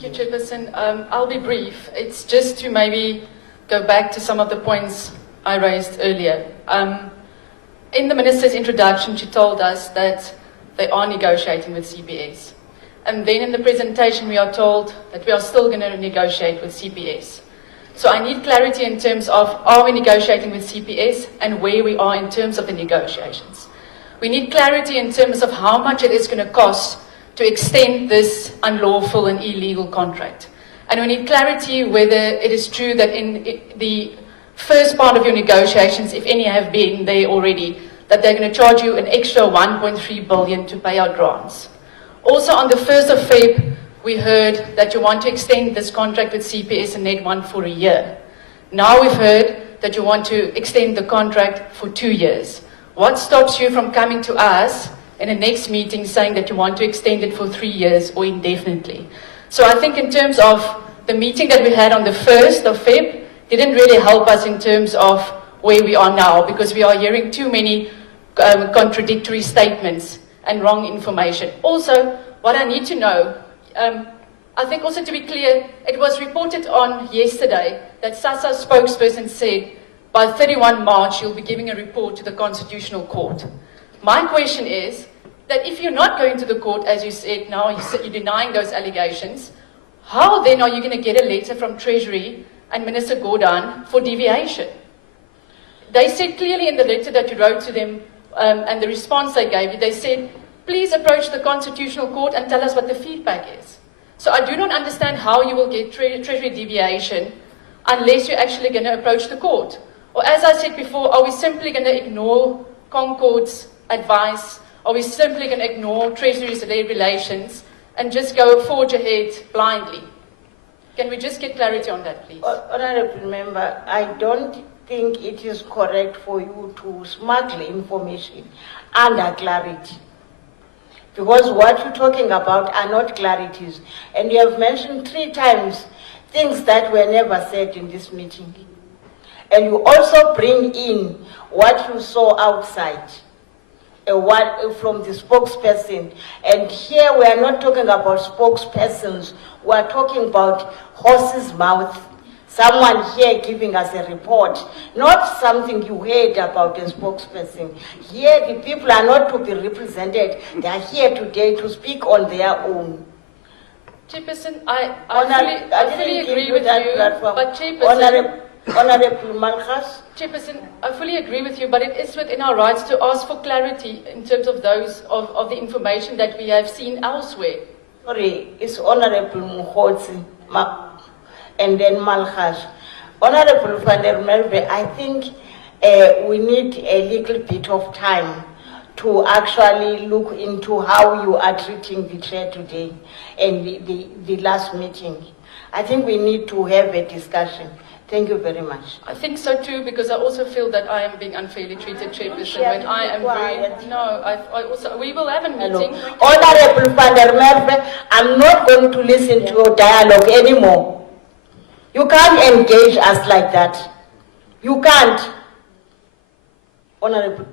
Thank you, Chairperson. I'll be brief. It's just to maybe go back to some of the points I raised earlier. In the Minister's introduction, she told us that they are negotiating with CPS. And then in the presentation, we are told that we are still going to negotiate with CPS. So I need clarity in terms of, are we negotiating with CPS and where we are in terms of the negotiations. We need clarity in terms of how much it is going to cost to extend this unlawful and illegal contract. And we need clarity whether it is true that in the first part of your negotiations, if any have been there already, that they're going to charge you an extra 1.3 billion to pay out grants. Also on the 1st of Feb, we heard that you want to extend this contract with CPS and Net1 for a year. Now we've heard that you want to extend the contract for 2 years. What stops you from coming to us in the next meeting saying that you want to extend it for 3 years or indefinitely? So I think in terms of the meeting that we had on the 1st of Feb, didn't really help us in terms of where we are now, because we are hearing too many contradictory statements and wrong information. Also, what I need to know, I think also to be clear, it was reported on yesterday that SASSA's spokesperson said by 31 March you'll be giving a report to the Constitutional Court. My question is that if you're not going to the court, as you said now, you're denying those allegations, how then are you going to get a letter from Treasury and Minister Gordhan for deviation? They said clearly in the letter that you wrote to them and the response they gave you, they said, please approach the Constitutional Court and tell us what the feedback is. So I do not understand how you will get Treasury deviation unless you're actually going to approach the court. Or as I said before, are we simply going to ignore Concord's advice? Are we simply going to ignore Treasury's regulations and just go forge ahead blindly? Can we just get clarity on that, please? Honourable Member, I don't think it is correct for you to smuggle information under clarity. Because what you're talking about are not clarities. And you have mentioned 3 times things that were never said in this meeting. And you also bring in what you saw outside from the spokesperson. And here we are not talking about spokespersons. We are talking about horse's mouth. Someone here giving us a report, not something you heard about a spokesperson. Here the people are not to be represented. They are here today to speak on their own. Chairperson, I fully agree with you, but Chairperson, Honourable Malchas. Chairperson, I fully agree with you, but it is within our rights to ask for clarity in terms of those of the information that we have seen elsewhere. Sorry, it's Honourable Mkhotsi and then Malchas. Honourable van der Merwe, I think we need a little bit of time to actually look into how you are treating the chair today and the last meeting. I think we need to have a discussion. Thank you very much. I think so too, because I also feel that I am being unfairly treated, Chairperson, when I am very... No, I also... We will have a meeting. Honourable van der Merwe, I'm not going to listen to your dialogue anymore. You can't engage us like that. You can't. Honourable.